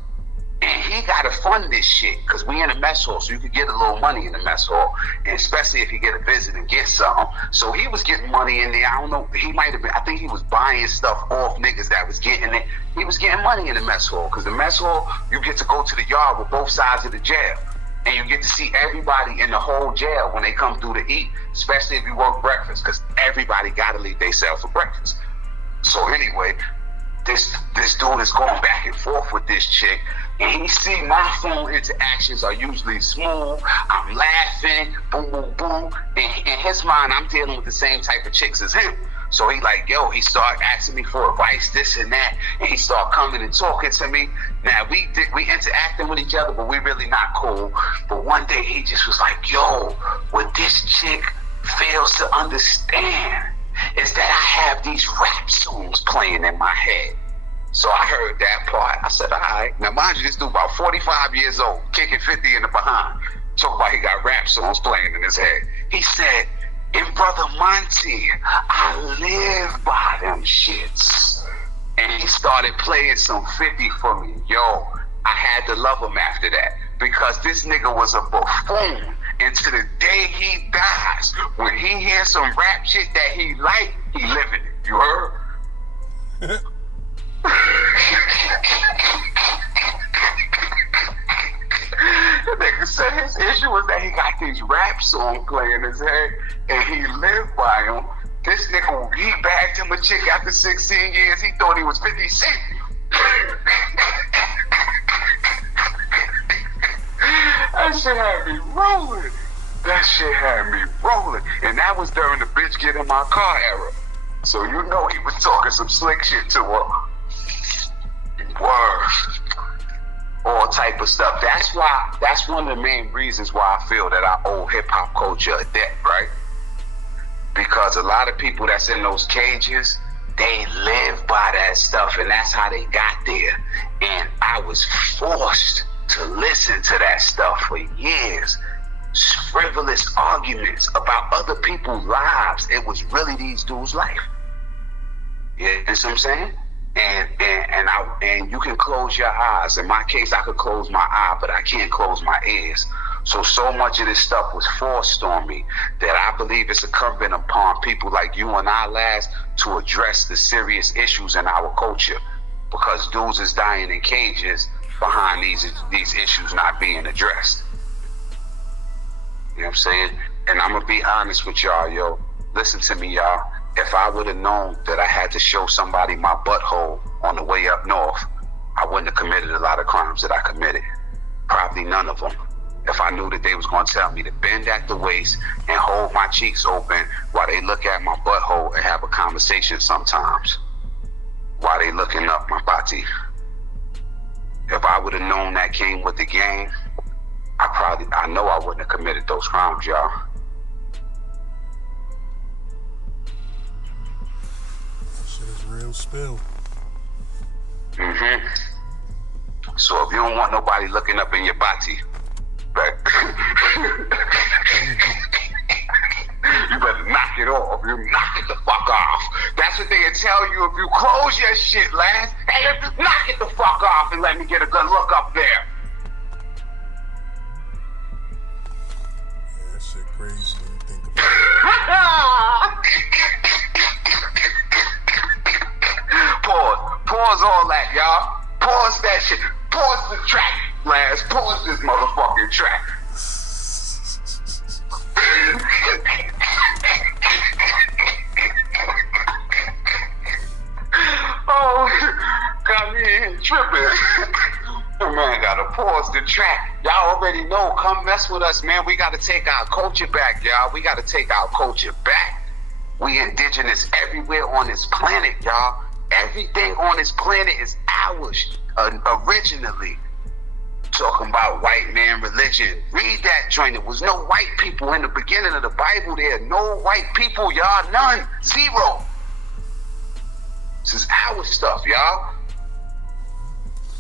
And he gotta fund this shit, cause we in a mess hall, so you could get a little money in the mess hall, and especially if you get a visit and get something. So he was getting money in there. I don't know, he might have been, I think he was buying stuff off niggas that was getting it. He was getting money in the mess hall, cause the mess hall, you get to go to the yard with both sides of the jail. And you get to see everybody in the whole jail when they come through to eat, especially if you work breakfast, cause everybody gotta leave themselves for breakfast. So anyway, this dude is going back and forth with this chick, and he see my phone interactions are usually smooth. I'm laughing, boom, boom, boom. And in his mind, I'm dealing with the same type of chicks as him. So he like, yo, he start asking me for advice, this and that, and he start coming and talking to me. Now we interacting with each other, but we really not cool. But one day he just was like, yo, what this chick fails to understand is that I have these rap songs playing in my head. So I heard that part. I said, all right. Now, mind you, this dude about 45 years old, kicking 50 in the behind. Talk about he got rap songs playing in his head. He said, and Brother Monty, I live by them shits. And he started playing some 50 for me. Yo, I had to love him after that, because this nigga was a buffoon. And to the day he dies, when he hears some rap shit that he like, he living it. You heard? The nigga said his issue was that he got these rap songs playing in his head and he lived by them. This nigga, he bagged him a chick after 16 years. He thought he was 50 Cent. That shit had me rolling. That shit had me rolling. And that was during the bitch get in my car era. So you know he was talking some slick shit to her. Word. All type of stuff. That's one of the main reasons why I feel that I owe hip-hop culture a debt, right? Because a lot of people that's in those cages, they live by that stuff, and that's how they got there. And I was forced to listen to that stuff for years. Frivolous arguments about other people's lives. It was really these dudes' life. You know what I'm saying? And you can close your eyes. In my case, I could close my eye, but I can't close my ears. So much of this stuff was forced on me that I believe it's incumbent upon people like you and I, lads, to address the serious issues in our culture, because dudes is dying in cages behind these issues not being addressed. You know what I'm saying? And I'm gonna be honest with y'all, yo. Listen to me, y'all. If I would have known that I had to show somebody my butthole on the way up north, I wouldn't have committed a lot of crimes that I committed. Probably none of them. If I knew that they was going to tell me to bend at the waist and hold my cheeks open while they look at my butthole and have a conversation sometimes, while they looking up my body. If I would have known that came with the game, I know I wouldn't have committed those crimes, y'all. Real spill. So if you don't want nobody looking up in your body, right, you better knock it off. You knock it the fuck off. That's what they'll tell you if you close your shit, lads. Hey, just knock it the fuck off and let me get a good look up there. Yeah, that shit crazy when you think about it. Pause all that, y'all. Pause that shit. Pause the track, lads. Pause this motherfucking track. Oh, got me in tripping. Man, gotta pause the track. Y'all already know. Come mess with us, man. We gotta take our culture back, y'all. We gotta take our culture back. We indigenous everywhere on this planet, y'all. Everything on this planet is ours originally. Talking about white man religion. Read that joint. There was no white people in the beginning of the Bible. There are no white people, y'all. None. Zero. This is our stuff, y'all.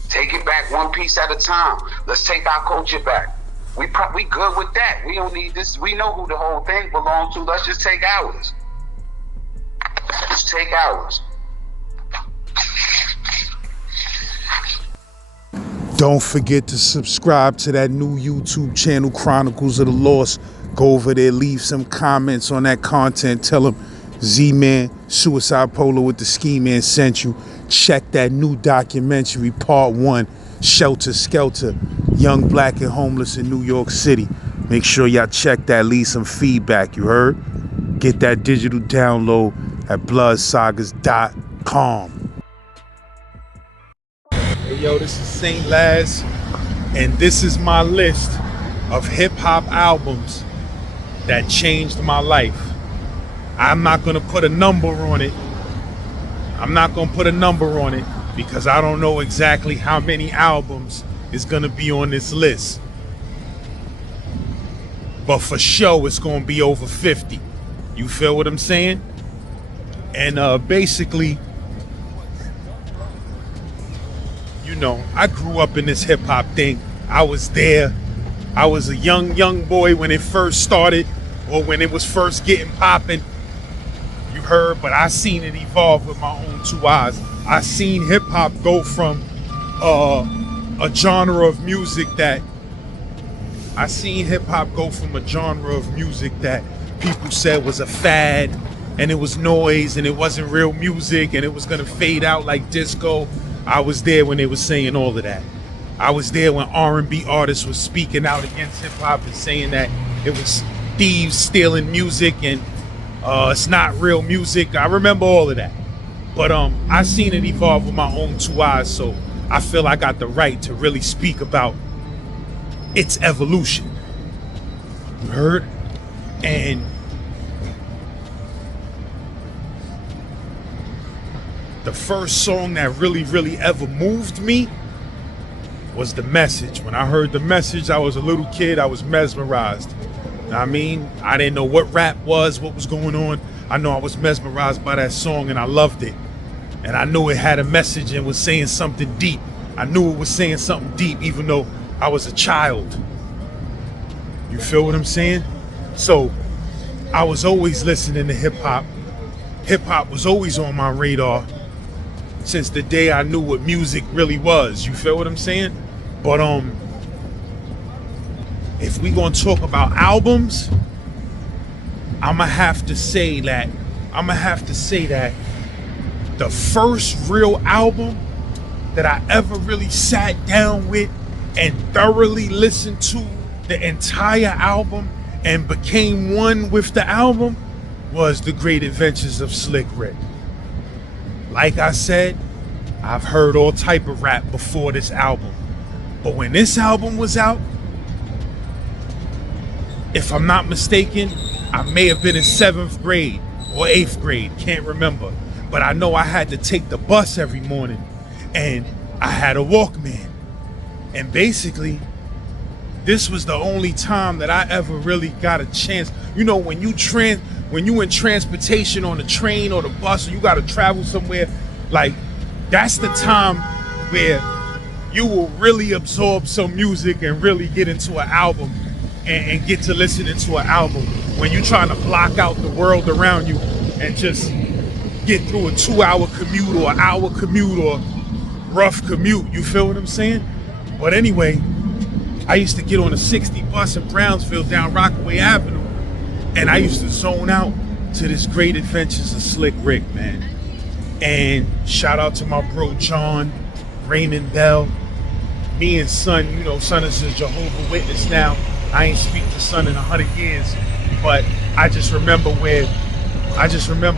Take it back one piece at a time. Let's take our culture back. We good with that. We don't need this. We know who the whole thing belongs to. Let's just take ours. Let's take ours. Don't forget to subscribe to that new YouTube channel, Chronicles of the Lost. Go over there, leave some comments on that content. Tell them Z-Man, Suicide Polo with the Ski Man sent you. Check that new documentary, Part 1, Shelter Skelter, Young Black and Homeless in New York City. Make sure y'all check that, leave some feedback, you heard? Get that digital download at bloodsagas.com. Hey yo, this is Saint Laz, and this is my list of hip-hop albums that changed my life. I'm not gonna put a number on it. Because I don't know exactly how many albums is gonna be on this list. But for sure, it's gonna be over 50. You feel what I'm saying? And basically, you know, I grew up in this hip hop thing. I was there. I was a young boy when it first started, or when it was first getting popping. You heard, but I seen it evolve with my own two eyes. I seen hip hop go from a genre of music that people said was a fad and it was noise and it wasn't real music and it was gonna fade out like disco. I was there when they were saying all of that. I was there when R&B artists were speaking out against hip hop and saying that it was thieves stealing music and it's not real music. I remember all of that. But I seen it evolve with my own two eyes, so I feel I got the right to really speak about its evolution. You heard? And the first song that really ever moved me was The Message. When I heard The Message, I was a little kid, I was mesmerized. I mean, I didn't know what rap was, what was going on. I know I was mesmerized by that song and I loved it. And I knew it had a message and was saying something deep. I knew it was saying something deep even though I was a child. You feel what I'm saying? So I was always listening to hip hop. Hip hop was always on my radar since the day I knew what music really was. You feel what I'm saying? But if we gonna talk about albums, I'ma have to say that the first real album that I ever really sat down with and thoroughly listened to the entire album and became one with the album was The Great Adventures of Slick Rick. Like I said, I've heard all type of rap before this album. But when this album was out, if I'm not mistaken, I may have been in 7th grade or 8th grade, can't remember. But I know I had to take the bus every morning and I had a Walkman. And basically, this was the only time that I ever really got a chance. You know, when you in transportation on the train or the bus, or you got to travel somewhere, like that's the time where you will really absorb some music and really get into an album and get to listening to an album when you're trying to block out the world around you and just get through a 2-hour commute or an hour commute or rough commute. You feel what I'm saying? But anyway, I used to get on a 60 bus in Brownsville down Rockaway Avenue, and I used to zone out to this Great Adventures of Slick Rick, man. And shout out to my bro John, Raymond Bell. Me and Son, you know, Son is a Jehovah's Witness now. I ain't speak to Son in 100 years, but I just remember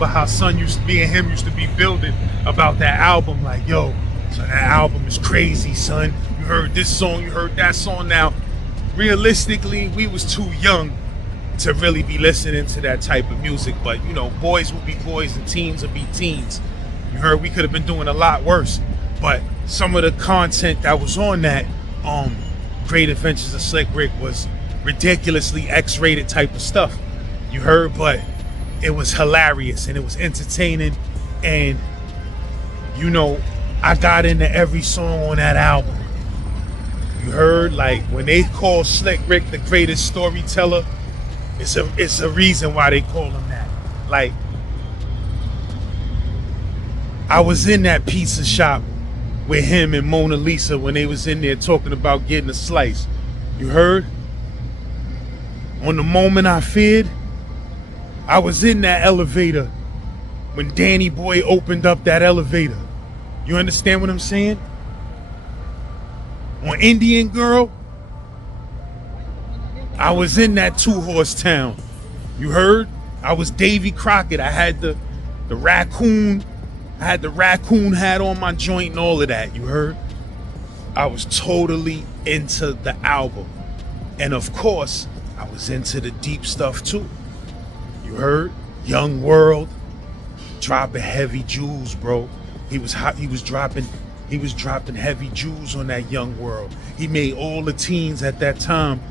how Son me and him used to be building about that album, like, yo, so that album is crazy, son. You heard this song, you heard that song. Now, realistically, we was too young to really be listening to that type of music, but you know, boys will be boys and teens will be teens. You heard we could have been doing a lot worse, but some of the content that was on that Great Adventures of Slick Rick was ridiculously X-rated type of stuff. You heard, but it was hilarious and it was entertaining, and you know, I got into every song on that album. You heard, like when they call Slick Rick the greatest storyteller, it's a reason why they call him that. Like, I was in that pizza shop with him and Mona Lisa when they was in there talking about getting a slice. You heard? On the Moment I Feared, I was in that elevator when Danny Boy opened up that elevator. You understand what I'm saying? On Indian Girl, I was in that 2-horse town. You heard? I was Davy Crockett. I had the raccoon. I had the raccoon hat on my joint and all of that. You heard? I was totally into the album. And of course, I was into the deep stuff too. You heard? Young World, dropping heavy jewels, bro. He was dropping heavy jewels on that Young World. He made all the teens at that time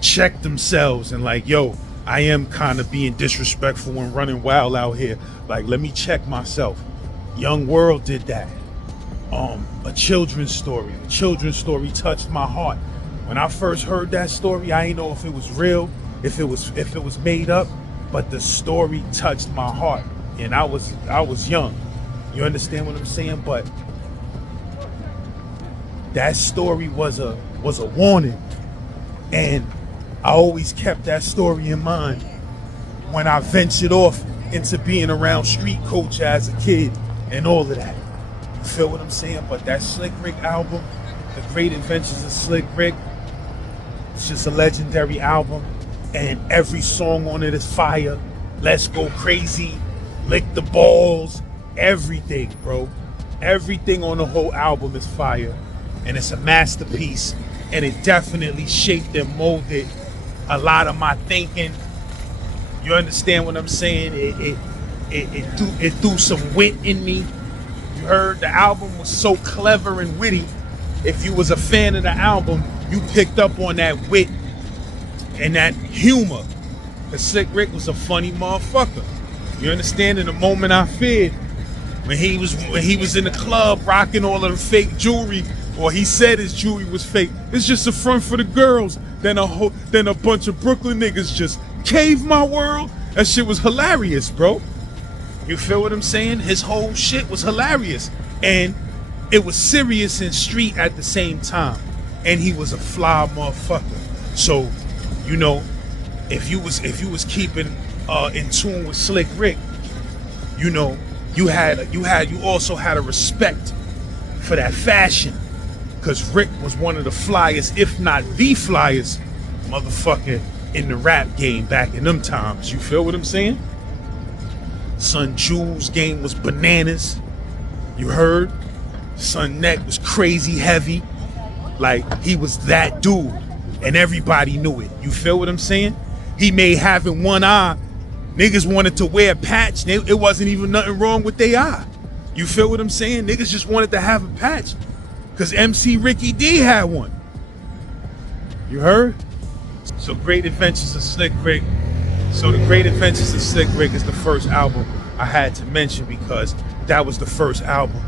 check themselves and like, yo, I am kind of being disrespectful and running wild out here. Like, let me check myself. Young World did that. A children's story. The children's story touched my heart. When I first heard that story, I didn't know if it was real, if it was made up, but the story touched my heart. And I was young. You understand what I'm saying? But that story was a warning. And I always kept that story in mind when I ventured off into being around street culture as a kid and all of that. You feel what I'm saying? But that Slick Rick album, The Great Adventures of Slick Rick, it's just a legendary album, and every song on it is fire. Let's Go Crazy, Lick the Balls, everything, bro. Everything on the whole album is fire, and it's a masterpiece, and it definitely shaped and molded a lot of my thinking. You understand what I'm saying? It threw some wit in me. You heard? The album was so clever and witty. If you was a fan of the album, you picked up on that wit and that humor. Cause Slick Rick was a funny motherfucker. You understand? In the moment I feared, when he was in the club rocking all of the fake jewelry, or he said his jewelry was fake. It's just a front for the girls. Then a bunch of Brooklyn niggas just caved my world. That shit was hilarious, bro. You feel what I'm saying? His whole shit was hilarious, and it was serious and street at the same time. And he was a fly motherfucker. So, you know, if you was keeping in tune with Slick Rick, you know, you also had a respect for that fashion, because Rick was one of the flyest, if not the flyest motherfucker in the rap game back in them times. You feel what I'm saying? Son Jules game was bananas. You heard? Son Neck was crazy heavy. Like, he was that dude, and everybody knew it. You feel what I'm saying? He made having one eye, niggas wanted to wear a patch. It wasn't even nothing wrong with their eye. You feel what I'm saying? Niggas just wanted to have a patch because MC Ricky D had one. You heard? So Great Adventures of Slick Rick. So The Great Adventures of Slick Rick is the first album I had to mention, because that was the first album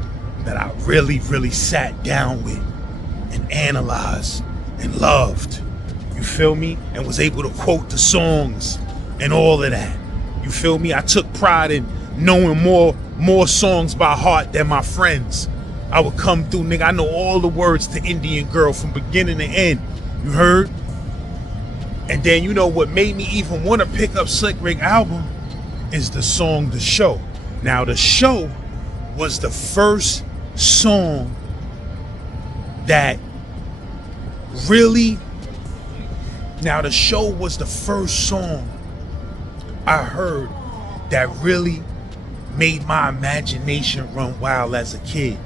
that I really, really sat down with and analyzed and loved. You feel me? And was able to quote the songs and all of that. You feel me? I took pride in knowing more songs by heart than my friends. I would come through, nigga, I know all the words to Indian Girl from beginning to end. You heard? And then, you know what made me even want to pick up Slick Rick album is the song The Show. Now, The Show was the first song that really, now The Show was the first song I heard that really made my imagination run wild as a kid.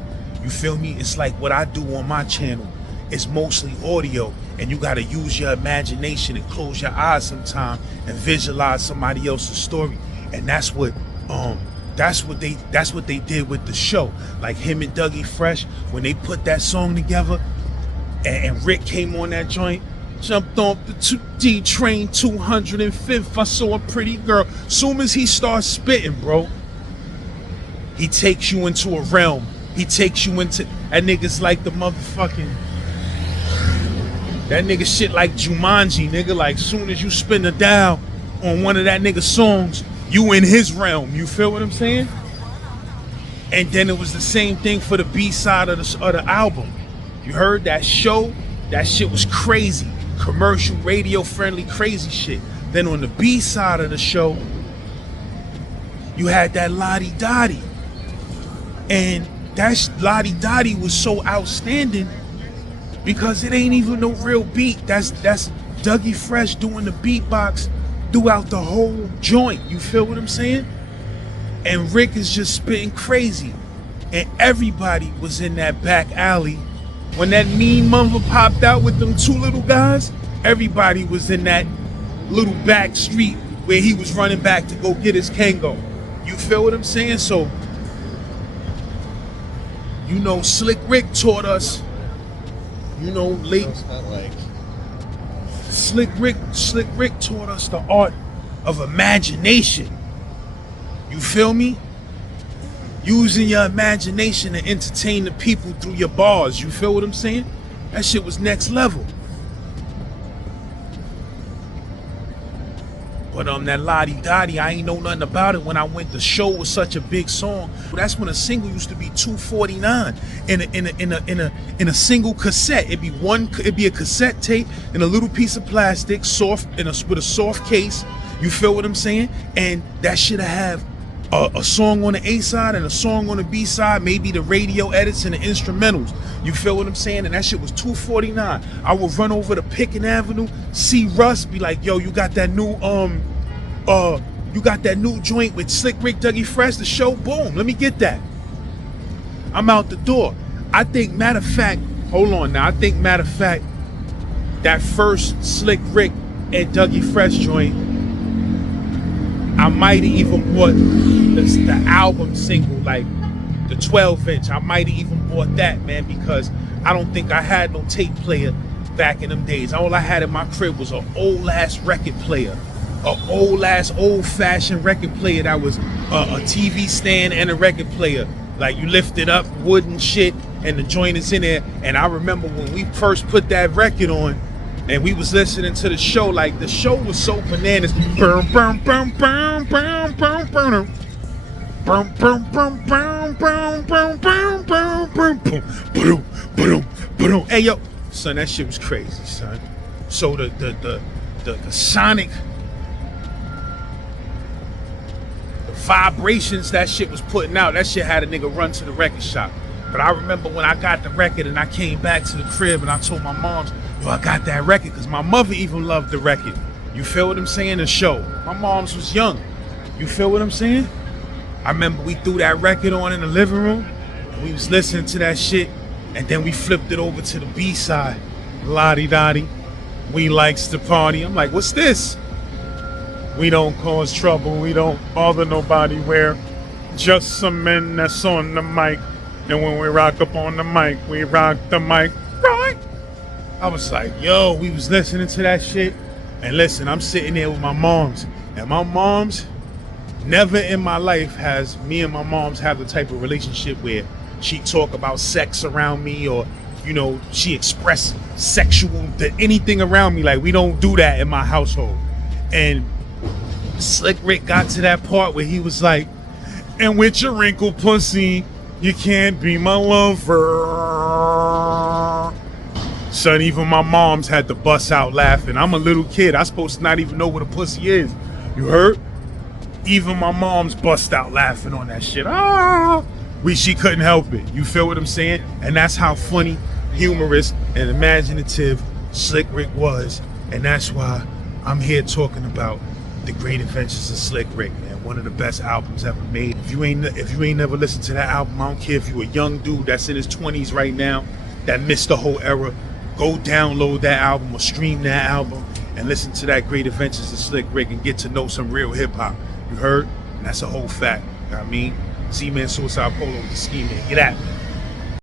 You feel me? It's like what I do on my channel. It's mostly audio, and you gotta use your imagination and close your eyes sometime and visualize somebody else's story. And that's what they did with The Show. Like him and Dougie Fresh, when they put that song together, and Rick came on that joint, jumped off the 2D train 205th, I saw a pretty girl. Soon as he starts spitting, bro, he takes you into a realm. He takes you into, that nigga's like the motherfucking, that nigga shit like Jumanji, nigga. Like, soon as you spin the dial on one of that nigga's songs, you in his realm. You feel what I'm saying? And then it was the same thing for the B-side of the album. You heard that Show? That shit was crazy. Commercial, radio friendly, crazy shit. Then on the B-side of The Show, you had that Lottie Dottie. And that Lottie Dottie was so outstanding because it ain't even no real beat. That's Dougie Fresh doing the beatbox throughout the whole joint. You feel what I'm saying? And Rick is just spitting crazy. And everybody was in that back alley. When that mean mother popped out with them two little guys, everybody was in that little back street where he was running back to go get his Kango. You feel what I'm saying? So, you know, Slick Rick taught us, you know, Slick Rick taught us the art of imagination. You feel me? Using your imagination to entertain the people through your bars. You feel what I'm saying? That shit was next level. But that Lottie Dottie, I ain't know nothing about it when I went. The Show was such a big song. That's when a single used to be $2.49 in a single cassette. It'd be a cassette tape in a little piece of plastic, soft with a soft case, You feel what I'm saying? And that should have a song on the A side and a song on the B side, maybe the radio edits and the instrumentals. You feel what I'm saying? And that shit was $2.49. I would run over to Pickett Avenue, see Russ, be like, yo, you got that new joint with Slick Rick, Dougie Fresh, the show? Boom, let me get that. I'm out the door. I think, matter of fact, that first Slick Rick and Dougie Fresh joint, I might have even bought the album single, like the 12-inch. I might have even bought that, man, because I don't think I had no tape player back in them days. All I had in my crib was an old-ass record player. An old-ass, old-fashioned record player that was a TV stand and a record player. Like, you lift it up, wooden shit, and the joint is in there. And I remember when we first put that record on, and we was listening to the show, like the show was so bananas. Hey yo, son, that shit was crazy, son. So the sonic, the vibrations that shit was putting out, that shit had a nigga run to the record shop. But I remember when I got the record and I came back to the crib and I told my moms, yo, I got that record, because my mother even loved the record. You feel what I'm saying? The show. My mom's was young. You feel what I'm saying? I remember we threw that record on in the living room, and we was listening to that shit, and then we flipped it over to the B-side. Lottie-dottie, we likes to party. I'm like, what's this? We don't cause trouble, we don't bother nobody, we're just some men that's on the mic. And when we rock up on the mic, we rock the mic, right? I was like, yo, we was listening to that shit. And listen, I'm sitting there with my moms. And my moms, never in my life has me and my moms have the type of relationship where she talk about sex around me, or, you know, she express sexual anything around me. Like, we don't do that in my household. And Slick Rick got to that part where he was like, and with your wrinkled pussy, you can't be my lover. Son, even my moms had to bust out laughing. I'm a little kid. I'm supposed to not even know what a pussy is. You heard? Even my moms bust out laughing on that shit. She couldn't help it. You feel what I'm saying? And that's how funny, humorous, and imaginative Slick Rick was. And that's why I'm here talking about The Great Adventures of Slick Rick, man. One of the best albums ever made. If you ain't never listened to that album, I don't care if you a young dude that's in his 20s right now that missed the whole era. Go download that album or stream that album and listen to that Great Adventures of Slick Rick and get to know some real hip hop. You heard? And that's a whole fact. You know what I mean? Z-Man Suicide Polo with the Ski Man. Get at me.